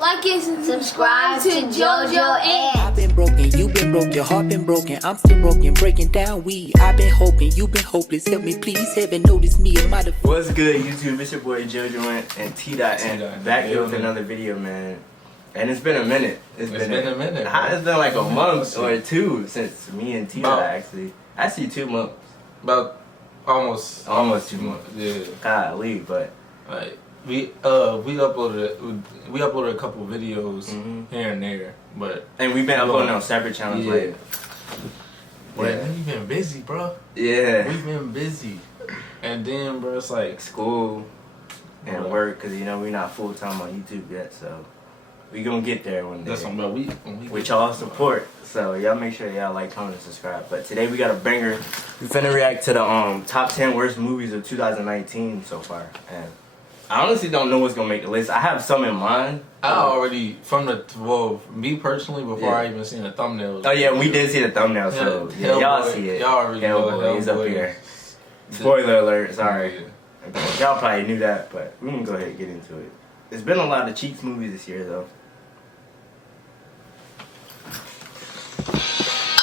Like and subscribe to JoJo and I've been broken, you've been broke, your heart been broken. I'm still broken, breaking down weed. I've been hoping, you've been hopeless. Help me, please, heaven notice me and my What's good, YouTube? It's your boy JoJo and T-Dot, and back here with another video, man. And it's been a minute. It's been a minute. It's been like a month or two since me and T-Dot actually. I see 2 months. About almost 2 months. Yeah. Golly, but like we uploaded a couple videos here and there, but we've been uploading on separate channels later. Well, we've been busy, bro. Yeah, we've been busy, and then bro, it's like school and work, cause you know we're not full time on YouTube yet, so we gonna get there one day. That's something we with y'all support. So y'all make sure y'all like, comment, and subscribe. But today we got a banger. We finna react to the top 10 worst movies of 2019 so far, and I honestly don't know what's gonna make the list. I have some in mind. I already me personally before I even seen the thumbnails. Oh yeah, we did see the thumbnail, so y'all see it. Y'all already know he's up here. Spoiler alert, sorry. Y'all probably knew that, but we can go ahead and get into it. There's been a lot of Cheeks movies this year though.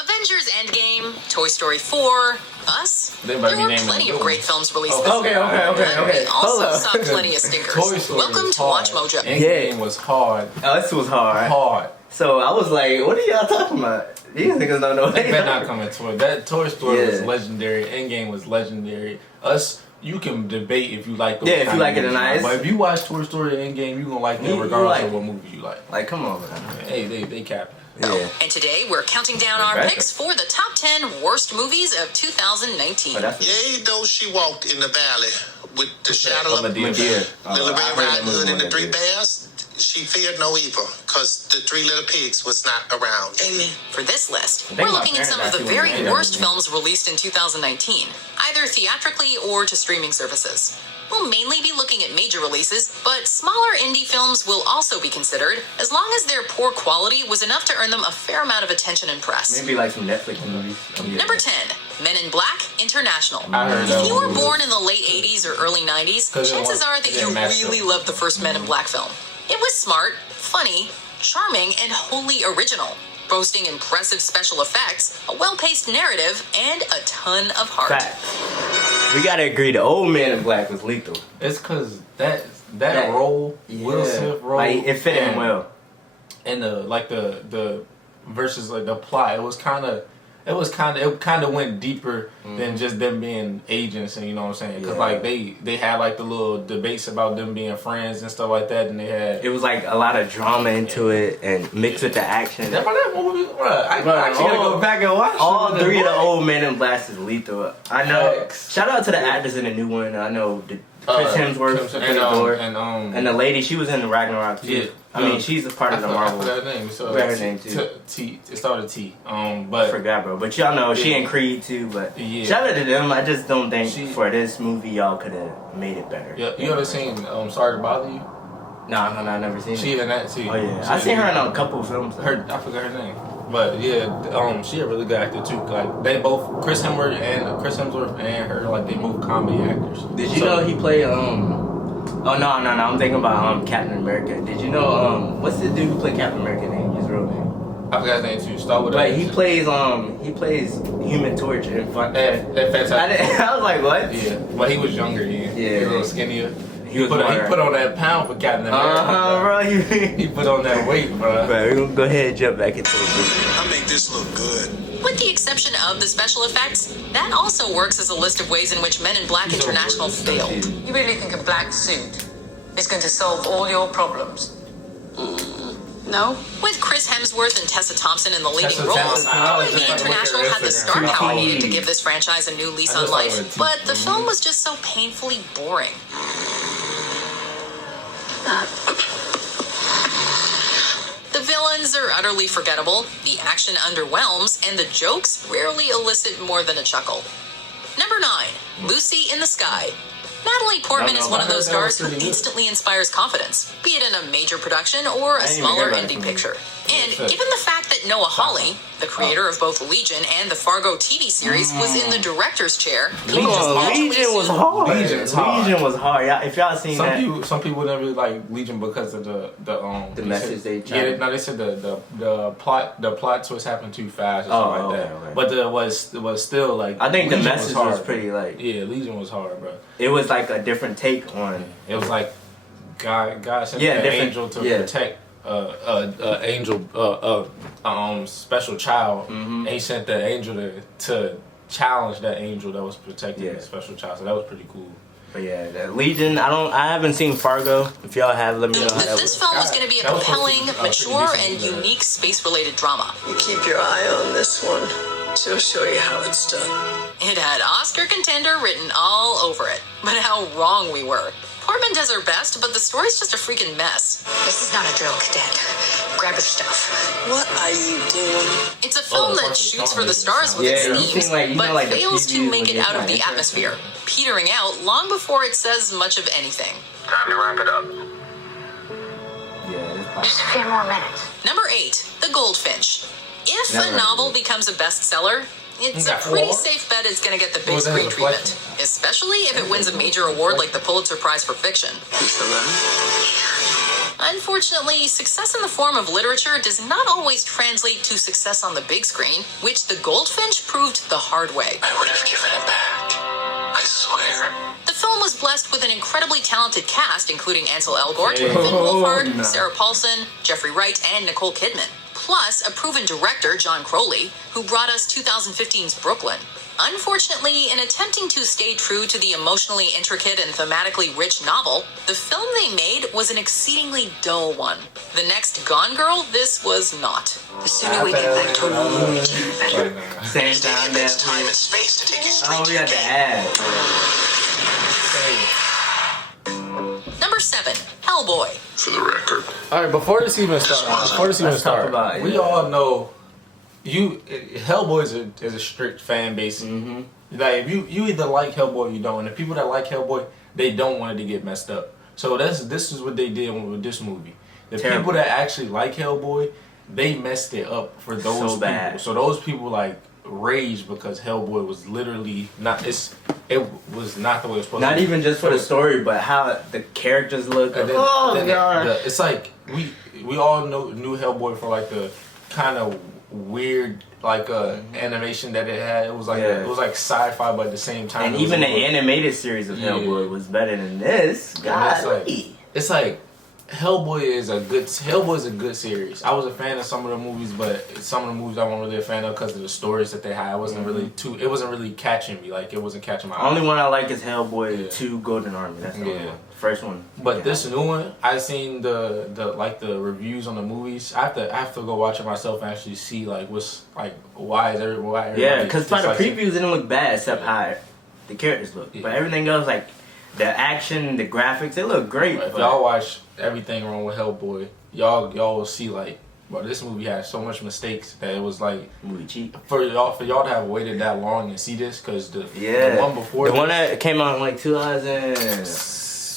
Avengers Endgame, Toy Story 4, Us. There were plenty of great films released this year. Okay. We also saw plenty of stinkers. Welcome to Watch Mojo. Endgame was hard. This was hard. So I was like, what are y'all talking about? These niggas don't know. They better not come into it. That Toy Story was legendary. Endgame was legendary. Us, you can debate if you like those if you like it or not. But if you watch Toy Story Endgame, you gonna like it regardless of what movie you like. Like, come on, man. Hey, they cap it. Yeah. And today we're counting down our picks for the top 10 worst movies of 2019. Yea, though she walked in the valley with the shadow of Medea. Little Red Riding Hood and the 3 bears, she feared no evil, because the 3 little pigs was not around. Amen. For this list, we're looking at some of the very worst films released in 2019, either theatrically or to streaming services. We'll mainly be looking at major releases, but smaller indie films will also be considered, as long as their poor quality was enough to earn them a fair amount of attention and press. Maybe like some Netflix movies. Number 10, Men in Black International. If you were born in the late 80s or early 90s, chances are that you really loved the first Men in Black film. It was smart, funny, charming, and wholly original, boasting impressive special effects, a well-paced narrative, and a ton of heart. We gotta agree, the old Man in Black was lethal. It's cause that role, Will Smith role, like it fit him well. And the versus like the plot, it kind of went deeper than just them being agents, and you know what I'm saying? Because like they had like the little debates about them being friends and stuff like that, and they had it was like a lot of drama into it and mixed with the action. That movie, I actually gotta go back and watch all 3 of the old Men in Black is lethal. I know. Shout out to the actors in the new one. I know Chris Hemsworth and the lady, she was in the Ragnarok too. Yeah. I mean, she's a part of the Marvel. I forgot her name. So her name too. It started T. But I forgot, bro. But y'all know she in Creed too. But shout out to them. I just don't think for this movie y'all could have made it better. Yeah, you ever seen Sorry to Bother You? No, I never seen it. She in that too. Oh yeah, I seen her in a couple of films. I forgot her name. But yeah, she a really good actor too. Like they both, Chris Hemsworth and her, like they both comedy actors. Did you know he played Oh no, I'm thinking about Captain America. Did you know what's the dude who played Captain America name? His real name? I forgot his name too. Start with but he plays Human Torch in Fantastic. I was like, what? Yeah, but he was younger. He was a little skinnier. He put on that pound for Captain America. Bro. He put on that weight, bro. Bro, we're gonna go ahead and jump back into the movie. I make this look good. With the exception of the special effects, that also works as a list of ways in which Men in Black International failed. You really think a black suit is going to solve all your problems? No? With Chris Hemsworth and Tessa Thompson in the leading roles, maybe International had the star power needed to give this franchise a new lease on life, but the film was just so painfully boring. The villains are utterly forgettable, the action underwhelms, and the jokes rarely elicit more than a chuckle. Number 9, Lucy in the Sky. Natalie Portman is one of those stars who instantly inspires confidence, be it in a major production or a smaller indie picture. And given the fact that Noah Hawley, The creator of both Legion and the Fargo TV series was in the director's chair. Legion was hard. Legion was hard. Yeah, if y'all seen that. Some people didn't really like Legion because of the message they tried. Yeah, no, they said the plot twist happened too fast or something like that. Okay. But it was still like. I think Legion the message was hard, pretty like. Yeah, Legion was hard, bro. It was like a different take on. It was like God sent an angel to protect. Special child. And he sent the angel to challenge that angel that was protecting the special child. So that was pretty cool. But yeah, the Legion. I haven't seen Fargo. If y'all have, let me know how that was. This film was going to be a compelling, mature, and unique space-related drama. You keep your eye on this one. She'll show you how it's done. It had Oscar contender written all over it. But how wrong we were. Portman does her best, but the story's just a freaking mess. This is not a drill, cadet. Grab your stuff. What are you doing? It's a film that shoots for the stars with its themes, but fails to make it out of the atmosphere, petering out long before it says much of anything. Time to wrap it up. Yeah, Just a few more minutes. Number 8, The Goldfinch. If a novel becomes a bestseller, it's a pretty safe bet it's going to get the big screen treatment, especially if it wins a major award like the Pulitzer Prize for Fiction. Unfortunately, success in the form of literature does not always translate to success on the big screen, which The Goldfinch proved the hard way. I would have given it back. I swear. The film was blessed with an incredibly talented cast, including Ansel Elgort, Finn Wolfhard, Sarah Paulson, Jeffrey Wright, and Nicole Kidman. Plus, a proven director, John Crowley, who brought us 2015's Brooklyn. Unfortunately, in attempting to stay true to the emotionally intricate and thematically rich novel, the film they made was an exceedingly dull one. The next Gone Girl, this was not. The sooner we get back to a normal routine, the better. Same time that time and space to take you straight to we got the ad. Number 7, Hellboy. For the record. All right, before this even starts, we all know Hellboy is a strict fan base. Like if you either like Hellboy or you don't. And the people that like Hellboy, they don't want it to get messed up. So this is what they did with this movie. The people that actually like Hellboy, they messed it up for those people. Bad. So those people like raged because Hellboy was literally not. It was not the way it was supposed to be. Not even just for the story, but how the characters look. God! It's like we all knew Hellboy for like the kind of weird animation that it had. It was like it was like sci-fi, but at the same time. And even the animated series of Hellboy was better than this. God, it's like Hellboy is a good series. I was a fan of some of the movies, but some of the movies I wasn't really a fan of because of the stories that they had. It wasn't really catching me. Like it wasn't catching my eye. Only one I like is Hellboy 2: Golden Army. That's the only one. First one. But this new one, I seen the reviews on the movies. I have to go watch it myself and actually see like what's like why everybody. Yeah, because by the previews it didn't look bad except how the characters look. But everything else, like the action, the graphics, it look great. If y'all watch everything wrong with Hellboy, y'all will see like, bro, this movie has so much mistakes that it was like movie cheap for y'all to have waited that long and see this because the one before one that came out in like 2000.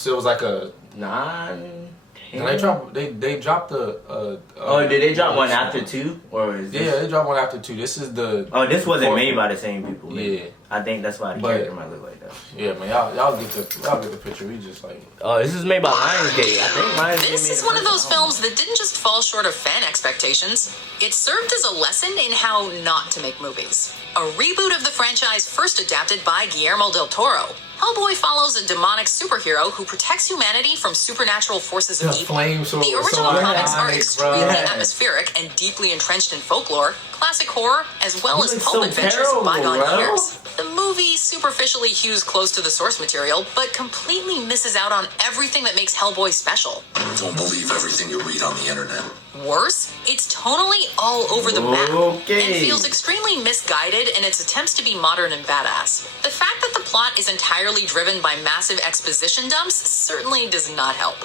It was like a 9. And they dropped the. Did they drop one after 2 or is this? Yeah, they dropped one after 2. This is the. Oh, this wasn't made by the same people. Yeah, I think that's why the character might look like that. Yeah, man, y'all get the picture. We just like. Oh, this is made by Lionsgate. I think Lionsgate. This is one of those films that didn't just fall short of fan expectations. It served as a lesson in how not to make movies. A reboot of the franchise first adapted by Guillermo del Toro. Hellboy follows a demonic superhero who protects humanity from supernatural forces of evil. The original comics are extremely atmospheric and deeply entrenched in folklore, classic horror, as well as pulp adventures of bygone years. The movie superficially hews close to the source material, but completely misses out on everything that makes Hellboy special. Don't believe everything you read on the internet. Worse, it's tonally all over the map and feels extremely misguided in its attempts to be modern and badass. The fact that the plot is entirely driven by massive exposition dumps certainly does not help.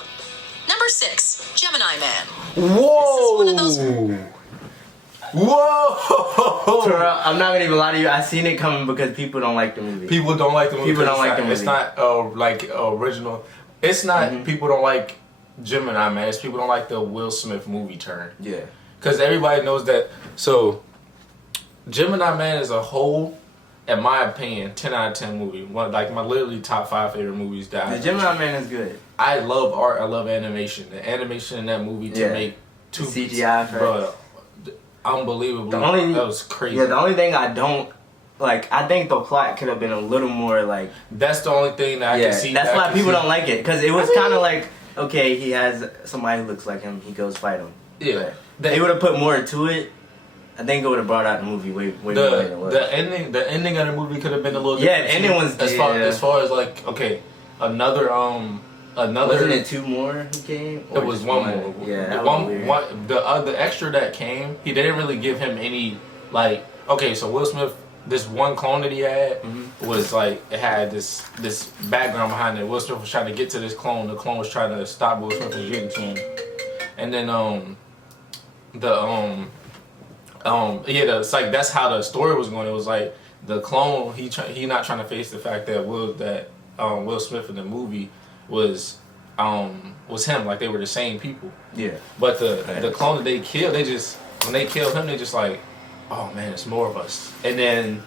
Number 6, Gemini Man. Whoa! This is one of those... Whoa! I'm not gonna even lie to you. I seen it coming because people don't like the movie. People don't like the movie. People don't like the movie. It's not like original. It's not. People don't like Gemini Man. It's people don't like the Will Smith movie turn. Yeah. Because everybody knows that. So Gemini Man as a whole, in my opinion, 10 out of 10 movie. One like my literally top 5 favorite movies that The Gemini Man is good. I love art. I love animation. The animation in that movie to make two CGI, bro, unbelievable. That was crazy. Yeah, the only thing I don't like, I think the plot could have been a little more like. That's the only thing that I can see. That's why people don't like it, because it was kind of like, okay, he has somebody who looks like him. He goes fight him. Yeah, they would have put more to it. I think it would have brought out the movie way more than it was. The ending of the movie could have been a little different. Yeah, the ending was as far as like, okay, another wasn't it 2 more who came? It was one more. Yeah, the extra that came, they didn't really give him any like. Okay, so Will Smith, this one clone that he had was like, it had this background behind it. Will Smith was trying to get to this clone. The clone was trying to stop Will Smith from getting to him, and then it's like that's how the story was going. It was like the clone, he not trying to face the fact that Will Smith in the movie was him, like they were the same people. Yeah. But the clone that they killed, when they killed him, they just like, oh man, it's more of us. And then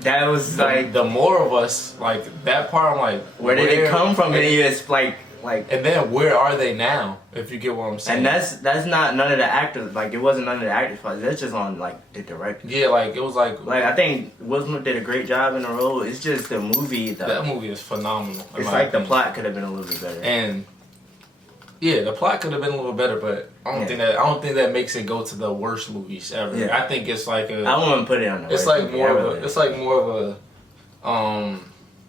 that was like the more of us, like that part. I'm like, where did it come from? And it's like. And then where are they now? If you get what I'm saying. And that's not none of the actors. Like, it wasn't none of the actors' fault. That's just on like the director. Yeah, like it was like I think Will Smith did a great job in the role. It's just the movie. That movie is phenomenal. It's like the plot could have been a little bit better. And yeah, the plot could have been a little better, but I don't think that makes it go to the worst movies ever. Yeah. I think it's like I wouldn't put it on the. It's like more of a.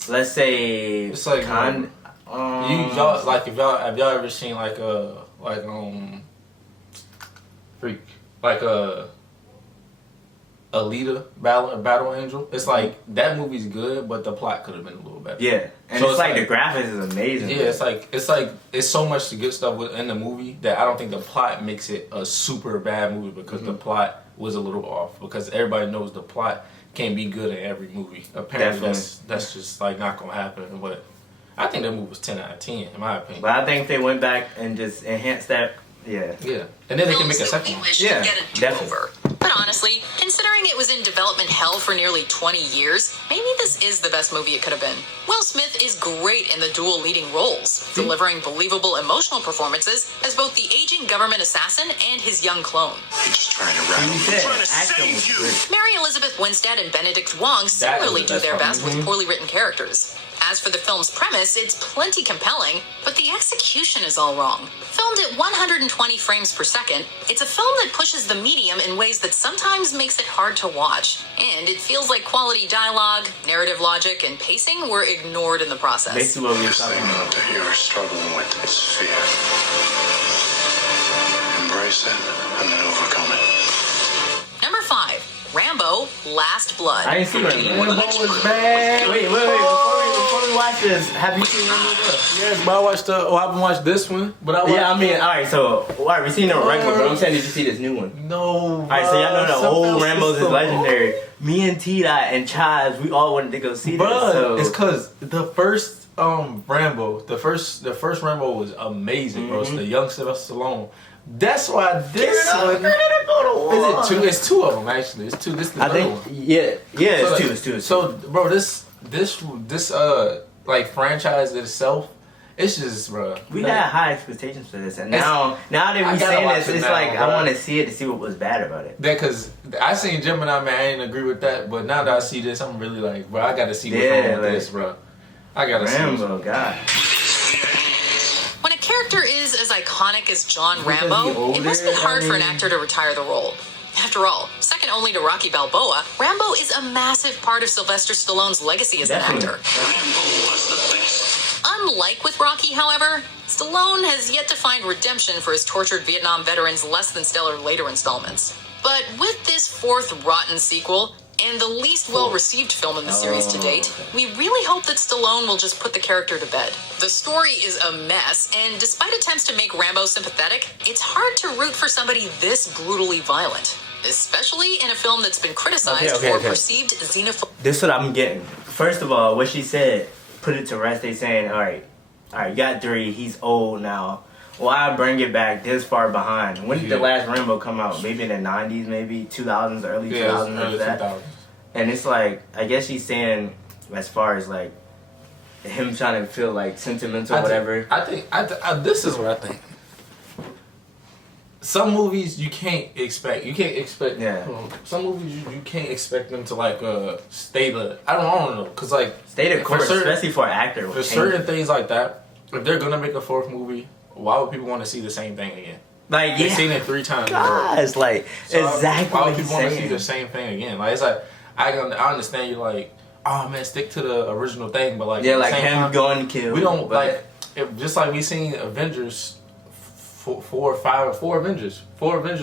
Let's say it's like y'all like have y'all ever seen like Alita Battle Angel? It's like that movie's good, but the plot could have been a little better. Yeah, and so it's like the graphics is amazing. Yeah, it's so much good stuff in the movie that I don't think the plot makes it a super bad movie, because the plot was a little off, because everybody knows the plot can't be good in every movie. Apparently that's just like not gonna happen. But I think that movie was 10 out of 10 in my opinion. But I think if they went back and just enhanced that, yeah, and then they can make a second one. Yeah, definitely. But honestly, considering it was in development hell for nearly 20 years, maybe this is the best movie it could have been. Will Smith is great in the dual leading roles, delivering believable emotional performances as both the aging government assassin and his young clone. He's trying to run. He's trying to save you. Mary Elizabeth Winstead and Benedict Wong similarly do their best with poorly written characters. As for the film's premise, it's plenty compelling, but the execution is all wrong. Filmed at 120 frames per second, it's a film that pushes the medium in ways that sometimes makes it hard to watch. And it feels like quality dialogue, narrative logic, and pacing were ignored in the process. Basically what we're talking about that you're struggling with is fear. Embrace it and then overcome it. Number 5. Rambo: Last Blood. I ain't seen Rambo. Was bad. Wait. Before we watch this, have you seen Rambo? Yes, but I haven't watched this one. But all right, we seen the regular, but I'm saying, did you see this new one? No. All right, so y'all know the old Rambo's is legendary. Me and T-Dot and Chaz, we all wanted to go see this. So. It's because the first Rambo, the first Rambo was amazing, bro. It's the young Sylvester Stallone. That's why this one. Is it 2? It's 2 of them actually. It's 2. This is the other one. It's 2. So, bro, this like franchise itself, it's just, bro. We had high expectations for this, and now that we saying this, it's like I want to see it to see what was bad about it. That because I seen Gemini Man, I didn't agree with that, but now that I see this, I'm really like, bro, I got to see what's wrong with this, bro. I got to see. Rambo, God. When a character is as iconic as John Rambo, it must be hard for an actor to retire the role. After all, second only to Rocky Balboa, Rambo is a massive part of Sylvester Stallone's legacy as an actor. Unlike with Rocky, however, Stallone has yet to find redemption for his tortured Vietnam veteran's less than stellar later installments. But with this 4th rotten sequel, and the least well-received film in the series to date, we really hope that Stallone will just put the character to bed. The story is a mess, and despite attempts to make Rambo sympathetic, it's hard to root for somebody this brutally violent, especially in a film that's been criticized for perceived xenophobia. This is what I'm getting. First of all, what she said, put it to rest. They saying, all right, you got 3. He's old now. why bring it back this far behind? When did the last Rambo come out? Maybe in the 90s, maybe 2000s, early 2000s, early that. 2000s. And it's like, I guess he's saying, as far as like him trying to feel like sentimental or whatever. I think this is what I think. Some movies you can't expect. Yeah. Some movies you can't expect them to like stay the. I don't know, cause like stay the course, especially for an actor. For certain things like that, if they're gonna make a fourth movie, why would people want to see the same thing again? Like they've seen it 3 times. It's like exactly. Why would people want to see the same thing again? Like it's like I understand you're like, oh man, stick to the original thing, but like like him time, going to kill. We don't like just like we seen Avengers. Four Avengers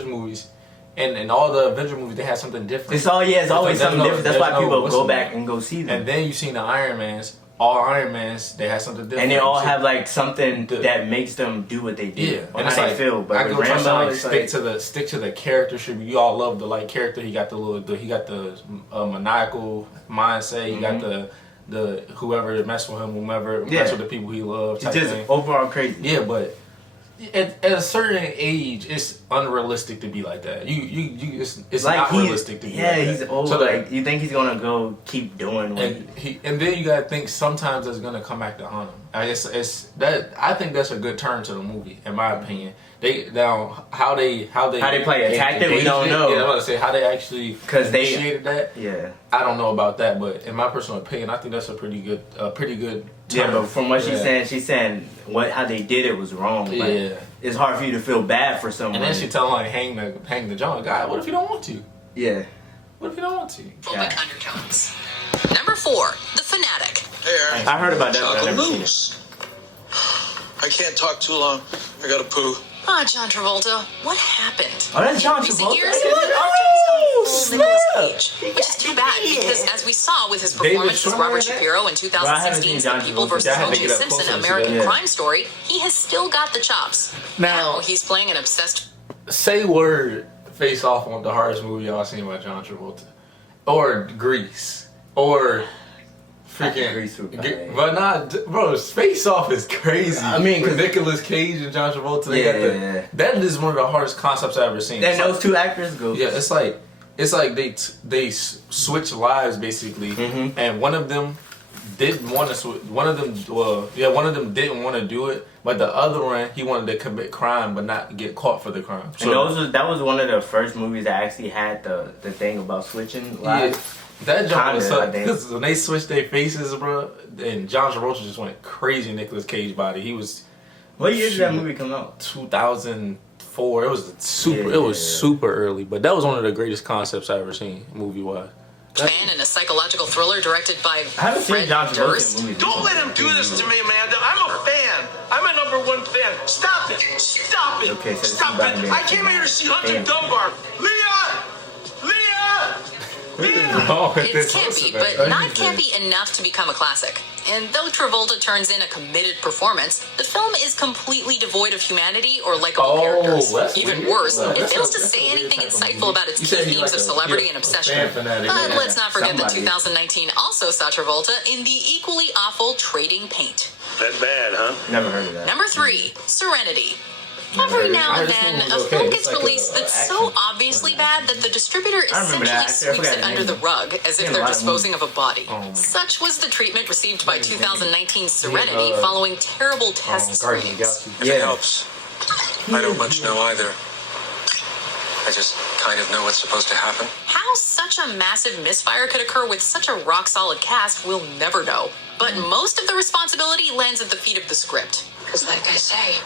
movies, and all the Avenger movies they had something different. It's always something different. That's why people go back and go see them. And then you seen the Iron Mans. All Iron Mans, they had something different. And they all have like something that makes them do what they do. Yeah, or and it's how like they feel. But I with go Rambo, stick to the character. You all love the like character. He got the maniacal mindset. He got the whoever mess with him, whomever mess with the people he loves. It's just overall crazy. Yeah, but. At a certain age, it's unrealistic to be like that. It's like not realistic to be like that. Yeah, he's old. So like, you think he's gonna go keep doing what and then you gotta think sometimes it's gonna come back to haunt him. I think that's a good turn to the movie, in my opinion. How they play a tactic, we don't know. Yeah, I'm about to say how they actually initiated that. Yeah, I don't know about that, but in my personal opinion, I think that's a pretty good turn. Yeah, but from what she's saying how they did it was wrong. Yeah, it's hard for you to feel bad for someone. And then she telling like hang the John guy. What if you don't want to? Yeah. What if you don't want to? Phobic undertones. Number 4, The Fanatic. Hey, Aaron. I heard about that. Chocolate mousse. I can't talk too long. I gotta poo. John Travolta, what happened? Oh, that's John Recent Travolta. years, Nicolas Cage, which is too bad because, as we saw with his performance as Robert Shapiro in 2016's The People vs. O.J. Simpson American Crime Story, he has still got the chops. Now he's playing an obsessed. Say word. Face Off on the hardest movie y'all seen by John Travolta, or Grease, or freaking Grease. But not, bro. Face Off is crazy. I mean, with Nicolas Cage and John Travolta, that is one of the hardest concepts I've ever seen. And those two actors go. Yeah, it's like they switch lives basically, and one of them didn't want to. One of them didn't want to do it, but the other one he wanted to commit crime but not get caught for the crime. So, and that was one of the first movies that actually had the thing about switching lives. Yeah, that jump was up because when they switched their faces, bro, and John Travolta just went crazy. Nicolas Cage body. He was. What year did that movie come out? 2004. It was super early, but that was one of the greatest concepts I ever seen movie wise. Fan in a psychological thriller directed by I haven't seen John Travolta movie. Don't let him do this to me, Amanda. I'm a fan. I'm a #1 fan. Stop it. Stop it. Okay, so stop it. I came here to see Hunter Dunbar. Leah! It's campy, but not campy enough to become a classic. And though Travolta turns in a committed performance, the film is completely devoid of humanity or likable characters. Even worse, it fails to say anything insightful about its key themes of celebrity and obsession. But let's not forget that 2019 also saw Travolta in the equally awful Trading Paint. That bad, huh? Never heard of that. Number 3, Serenity. Every now and then, a film gets released that's so obviously bad that the distributor essentially sweeps it under the rug as if they're disposing of a body. Such was the treatment received by 2019's Serenity following terrible test screenings. If it helps, I don't much know either. I just kind of know what's supposed to happen. How such a massive misfire could occur with such a rock-solid cast, we'll never know. But most of the responsibility lands at the feet of the script. Because like I say,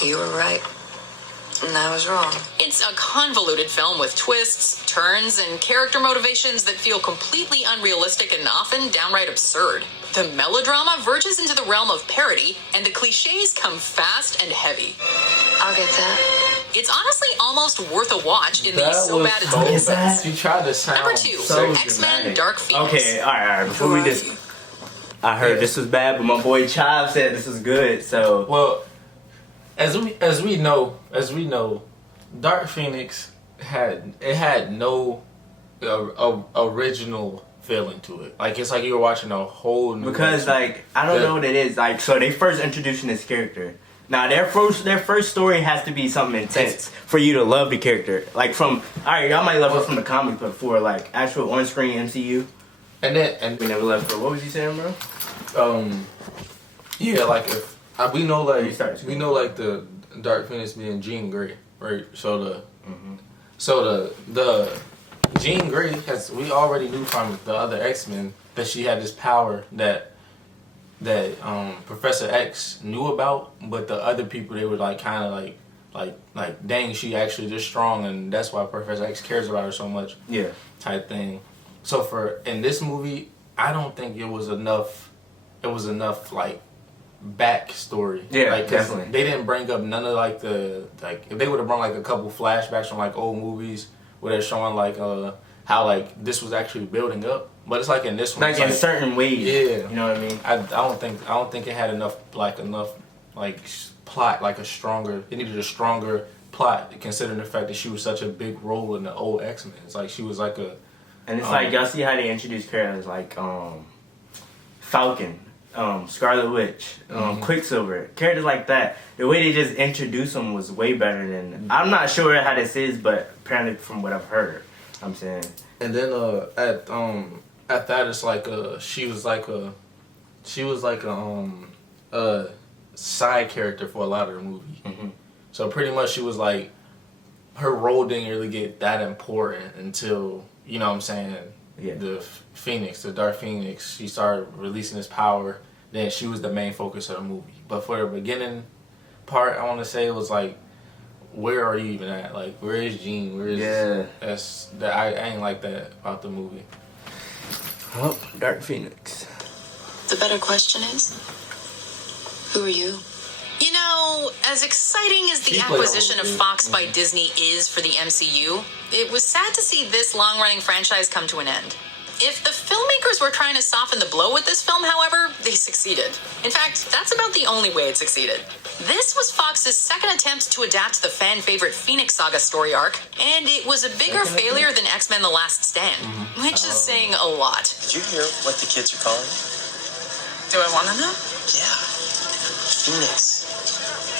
you were right, and I was wrong. It's a convoluted film with twists, turns, and character motivations that feel completely unrealistic and often downright absurd. The melodrama verges into the realm of parody, and the cliches come fast and heavy. I'll get that. It's honestly almost worth a watch in the so bad it's good. She tried to sound Number 2, X-Men Dark Phoenix. Okay, all right. Before we just, I heard this was bad, but my boy Chive said this was good. So well. As we know, Dark Phoenix had no original feeling to it. Like it's like you were watching a whole new because like I don't know what it is. Like so they first introducing this character. Now their first story has to be something intense for you to love the character. Like from alright, y'all might love it from the comic, but for like actual on screen MCU. And we never left for what was you saying, bro? Yeah, like if we know like the Dark Phoenix being Jean Grey, right? So the Jean Grey we already knew from the other X-Men that she had this power that Professor X knew about, but the other people they were like kind of like dang, she actually just strong, and that's why Professor X cares about her so much. Yeah, type thing. So in this movie, I don't think it was enough. It was enough like backstory. Yeah, like, definitely. They didn't bring up none of like if they would have brought like a couple flashbacks from like old movies where they're showing like how like this was actually building up. But it's like in this one, like in certain ways. Yeah, you know what I mean. I don't think it had enough plot, like a stronger. It needed a stronger plot considering the fact that she was such a big role in the old X-Men. It's like she was like a. And it's like y'all see how they introduced characters like Falcon, Scarlet Witch, Quicksilver, characters like that. The way they just introduced them was way better than. I'm not sure how this is, but apparently from what I've heard, I'm saying. And then at that it's like she was like a side character for a lot of the movie. Mm-hmm. So pretty much she was like her role didn't really get that important until. You know what I'm saying? Yeah. The Dark Phoenix, she started releasing this power. Then she was the main focus of the movie. But for the beginning part, I want to say it was like, where are you even at? Like, where is Jean? Where is I ain't like that about the movie. Oh, Dark Phoenix. The better question is, who are you? You know, as exciting as the acquisition of Fox by Disney is for the MCU, it was sad to see this long-running franchise come to an end. If the filmmakers were trying to soften the blow with this film, however, they succeeded. In fact, that's about the only way it succeeded. This was Fox's second attempt to adapt the fan-favorite Phoenix Saga story arc, and it was a bigger failure than X-Men The Last Stand, which is saying a lot. Did you hear what the kids are calling? Do I want to know? Yeah. Phoenix.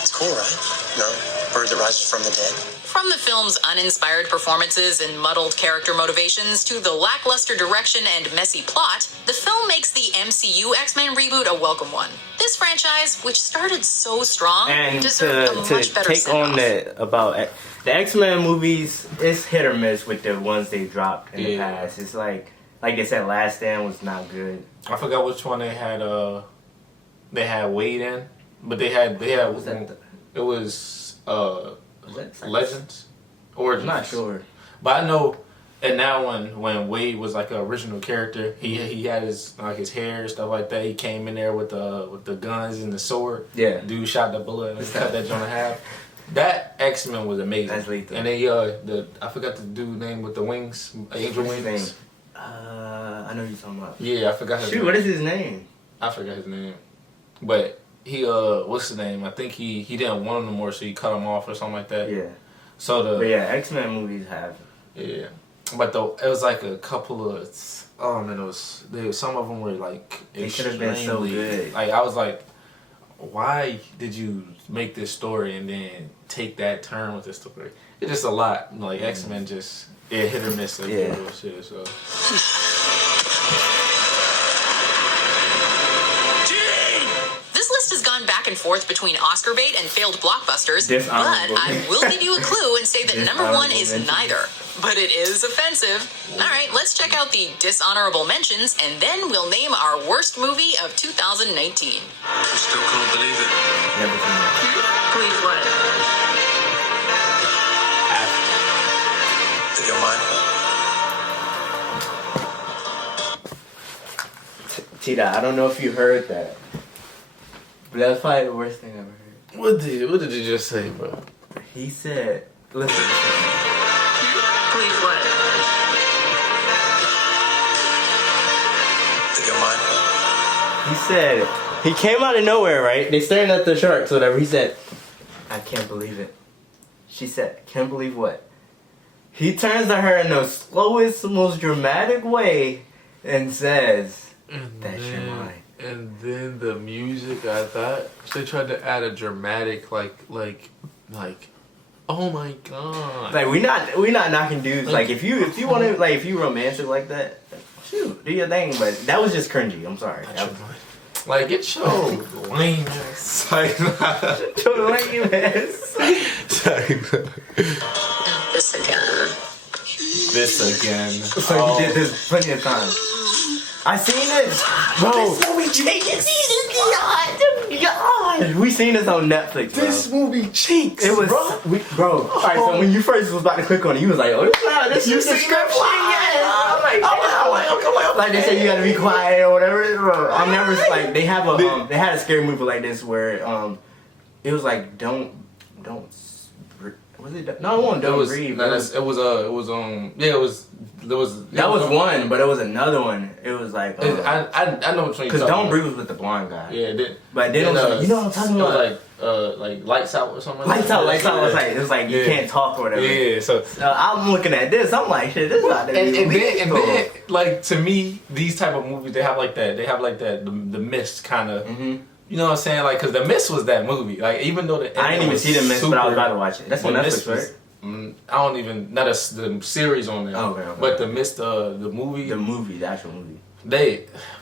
It's cool, right? No? Bird that rises from the dead? From the film's uninspired performances and muddled character motivations to the lackluster direction and messy plot, the film makes the MCU X-Men reboot a welcome one. This franchise, which started so strong, and deserved a much better take on that about the X-Men movies, it's hit or miss with the ones they dropped in the past. It's like they said, Last Stand was not good. I forgot which one they had. They had Wade in, but they had. Was that it was Legends? Origins. I'm not sure. But I know in that one, when Wade was like an original character, he had his hair and stuff like that. He came in there with the guns and the sword. Yeah. Dude shot the bullet and cut that joint in half. That X-Men was amazing. That's lethal. And they I forgot the dude's name with the wings, Angel Wings. I know you're talking about. Yeah, I forgot his name. What is his name? I forgot his name. But he what's his name? I think he didn't want him no more, so he cut him off or something like that. Yeah. So But yeah, X-Men movies have. Yeah. But it was like a couple of some of them were like they should have been so good. Like I was like, why did you make this story and then take that turn with this story? It's just a lot. Like X-Men just hit or miss. Like, shit. So. This list has gone back and forth between Oscar bait and failed blockbusters, but I will give you a clue and say that number one is neither. But it is offensive. All right, let's check out the dishonorable mentions, and then we'll name our worst movie of 2019. I still can't believe it. Never seen it. Believe what? Think you're mine? Tita, I don't know if you heard that, but that's probably the worst thing I ever heard. What did you just say, bro? He said, listen. Believe what? Think you're mine? He said, he came out of nowhere, right? They staring at the sharks or whatever. He said, I can't believe it. She said, can't believe what? He turns to her in the slowest, most dramatic way and says, "That's your mind." And then the music, I thought they tried to add a dramatic like, oh my god! Like we not knocking dudes. Like if you want to, like if you romantic like that, shoot, do your thing. But that was just cringy. I'm sorry. Like get your lame ass. Your lame ass. This again. This again. So you did this plenty of times. I seen this, bro. This movie cheeks. God. We seen this on Netflix, bro. This movie cheeks. It was, bro. Alright, so when you first was about to click on it, you was like, "Oh, this is the script." Like they said, you gotta be quiet or whatever. Bro, I never like they have a they had a scary movie like this where it was like don't. Was it? No, it wasn't. Don't breathe. No, it was That was one, but it was another one. It was like I know what you're because Don't Breathe was with the blonde guy. Yeah, but then it was, you know what I'm talking about? It was like Lights Out or something. Lights Out was like it was like you can't talk or whatever. Yeah, so I'm looking at this. I'm like, shit, this is not and then like to me, these type of movies they have like that. They have like that the Mist kind of. Mm-hmm. You know what I'm saying? Like, cause The Mist was that movie. Like, even though I didn't even see The Mist, but I was about to watch it. That's on Netflix, right? I don't even not the series on there. Okay. But The Mist, the movie, the actual movie.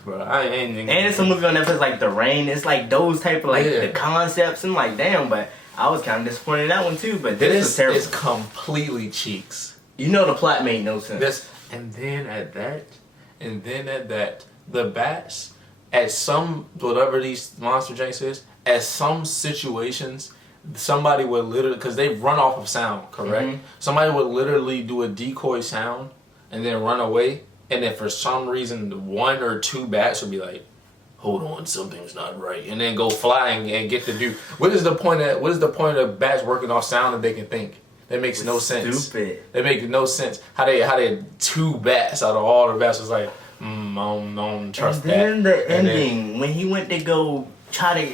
Bro, I ain't. And it's a movie on Netflix like The Rain. It's like those type of like the concepts and like damn. But I was kind of disappointed in that one too. But this is terrible. It's completely cheeks. You know the plot made no sense. And then at that, the bats. At some, whatever these monster janks is, at some situations, somebody would literally, because they run off of sound, correct? Mm-hmm. Somebody would literally do a decoy sound and then run away, and then for some reason, one or two bats would be like, hold on, something's not right, and then go flying and get the dude. What is the point of bats working off sound that they can think? That makes no sense. Stupid. That makes no sense. How they two bats out of all the bats was like, I don't trust that. And then the ending, when he went to go try to...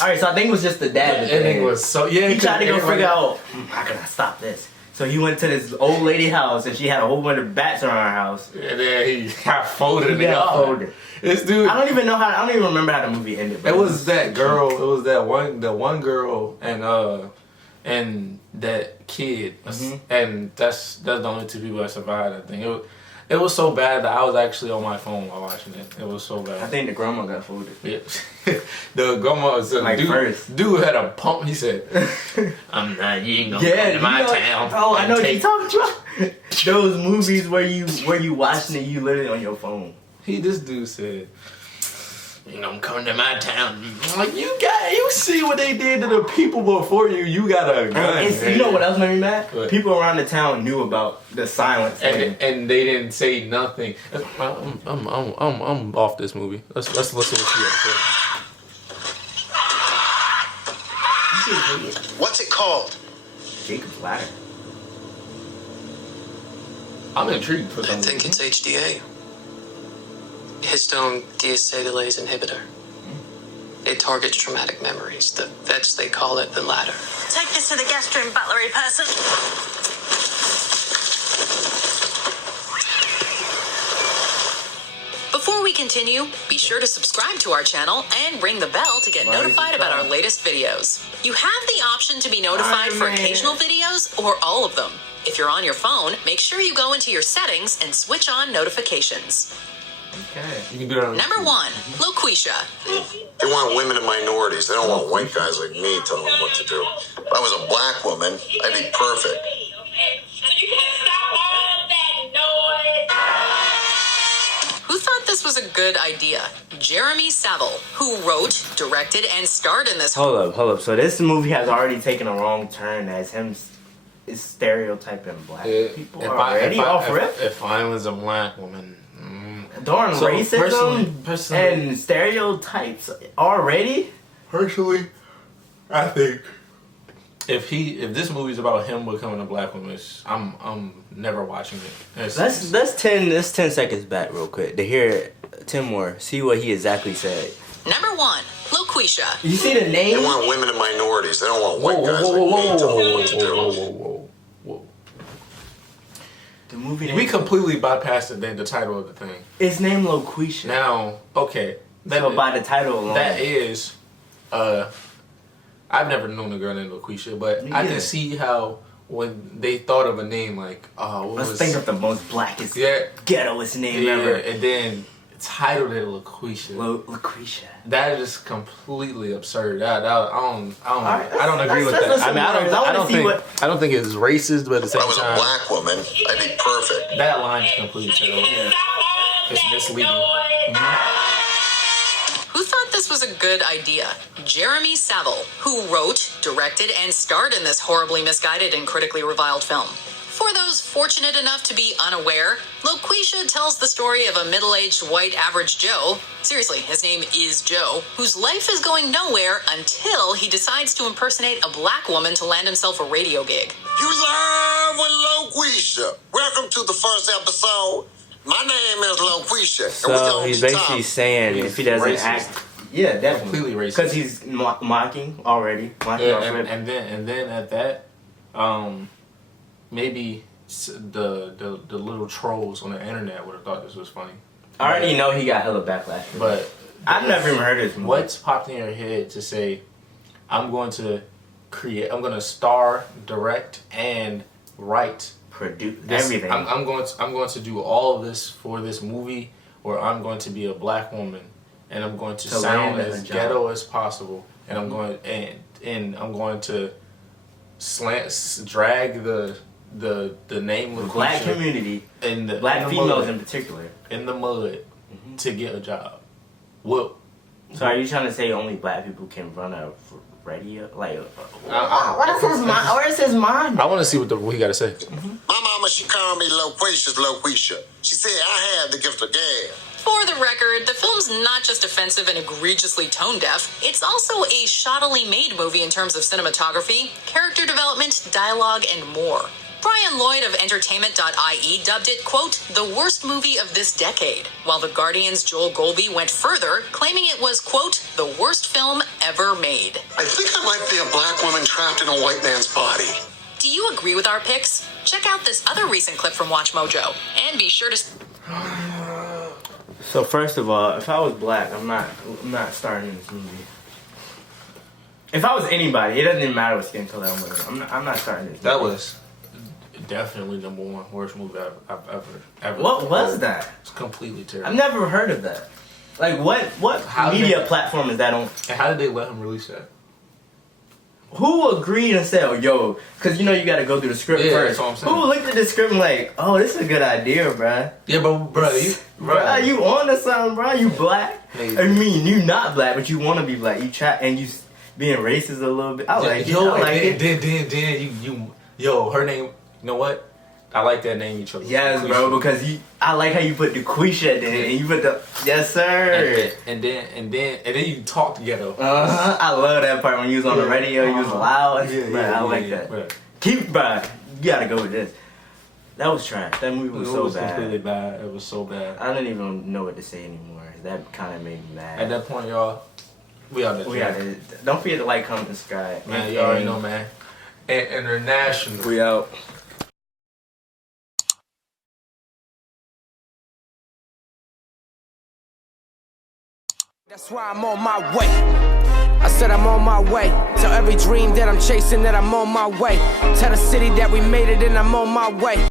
Alright, so I think it was just the dad. The ending was so... Yeah, he tried to go figure out, how can I stop this? So he went to this old lady house, and she had a whole bunch of bats around her house. And then he got folded. This dude... I don't even remember how the movie ended. It was that girl, the one girl, and that kid. Mm-hmm. And that's the only two people that survived, I think. It was so bad that I was actually on my phone while watching it. It was so bad. I think the grandma got folded. Yeah. The grandma was like dude had a pump. He said, "I'm not. You ain't gonna come to my town." Oh, I know what you're talking about. Those movies where you watching it, you literally on your phone. This dude said, "You gonna come to my town?" I'm like, you see what they did to the people before you. You got a gun. You know what else made me mad? What? People around the town knew about the silence, and they didn't say nothing. I'm off this movie. Let's listen to what she had to say. What's it called? Jacob's Ladder. I'm intrigued for something. I think it's HDA. Histone deacetylase inhibitor. It targets traumatic memories. The vets, they call it the ladder. Take this to the gastroenterology person. Before we continue, be sure to subscribe to our channel and ring the bell to get notified about our latest videos. You have the option to be notified for occasional videos or all of them. If you're on your phone, make sure you go into your settings and switch on notifications. Okay. You can do that. Number 1, Loquisha. They want women and minorities. They don't want white guys like me telling them what to do. If I was a black woman, I'd be perfect. Who thought this was a good idea? Jeremy Saville, who wrote, directed, and starred in this. Hold up. So this movie has already taken a wrong turn as him is stereotyping black people already off rip. If I was a black woman. Darn racism and stereotypes already. Personally, I think if this movie's about him becoming a black woman, I'm never watching it. Let's 10 seconds back real quick to hear Tim Moore see what he exactly said. Number 1, Loquisha. You see the name? They want women and minorities. They don't want white guys like me telling them what to do. The movie. We completely bypassed the title of the thing. It's named Loquisha. Now, okay. So by the title alone. That is, I've never known a girl named Loquisha, but I can see how when they thought of a name like, let's think of the most blackest, ghettoest name ever, and then titled it Loquisha. Loquisha. That is completely absurd. I don't agree with that. I mean, I don't think it's racist, but at the same time, if I was a black woman, I'd be perfect. That line is completely terrible. Yeah. It's misleading. Who thought this was a good idea? Jeremy Saville, who wrote, directed, and starred in this horribly misguided and critically reviled film. For those fortunate enough to be unaware, Loquisha tells the story of a middle-aged white average Joe, seriously, his name is Joe, whose life is going nowhere until he decides to impersonate a black woman to land himself a radio gig. You live with Loquisha. Welcome to the first episode. My name is Loquisha. So he's basically saying if he doesn't act, definitely completely racist, because he's mocking already. And then at that, maybe the little trolls on the internet would have thought this was funny. I already know he got hella backlash, but I've never even heard of this movie. What's popped in your head to say, I'm going to star, direct, and write, produce this, everything. I'm going to do all of this for this movie, where I'm going to be a black woman, and I'm going to sound as ghetto as possible, and I'm going to drag the name of the black community and the black females in particular in the mud to get a job. Well, so are you trying to say only black people can run a radio? Like, where is his mind? I want to see what he got to say. My mama, she called me Loquisha. She said I had the gift of gab. For the record, the film's not just offensive and egregiously tone-deaf, it's also a shoddily made movie in terms of cinematography, character development, dialogue, and more. Brian Lloyd of Entertainment.ie dubbed it, quote, the worst movie of this decade, while The Guardian's Joel Golby went further, claiming it was, quote, the worst film ever made. I think I might be a black woman trapped in a white man's body. Do you agree with our picks? Check out this other recent clip from Watch Mojo, and be sure to... So first of all, if I was black, I'm not starring in this movie. If I was anybody, it doesn't even matter what skin color I'm wearing. I'm not starting in this movie. That was definitely #1 worst movie I've ever. What was that? It's completely terrible. I've never heard of that. Like what media platform is that on? And how did they let him release that? Who agreed and said, "Oh, yo," because you got to go through the script first. That's what I'm saying. Who looked at the script and like, "Oh, this is a good idea, bruh." Yeah, but bruh, you on to something, bruh? You black? Hey. I mean, you not black, but you want to be black. You try and you being racist a little bit. I like it. I like it. Then you her name. You know what? I like that name you chose. Yes, bro, because I like how you put the Quisha in and you put the yes sir. And then you talk together. I love that part when you was on the radio, you was loud. I like that. Bruh. You gotta go with this. That was trash. That movie was so bad. Completely bad. It was so bad. I don't even know what to say anymore. That kind of made me mad. At that point, y'all, we out there. Don't forget to like, comment, subscribe. Man, you already know, man. And international. We out. That's why I'm on my way. I said I'm on my way. Tell every dream that I'm chasing that I'm on my way. Tell the city that we made it and I'm on my way.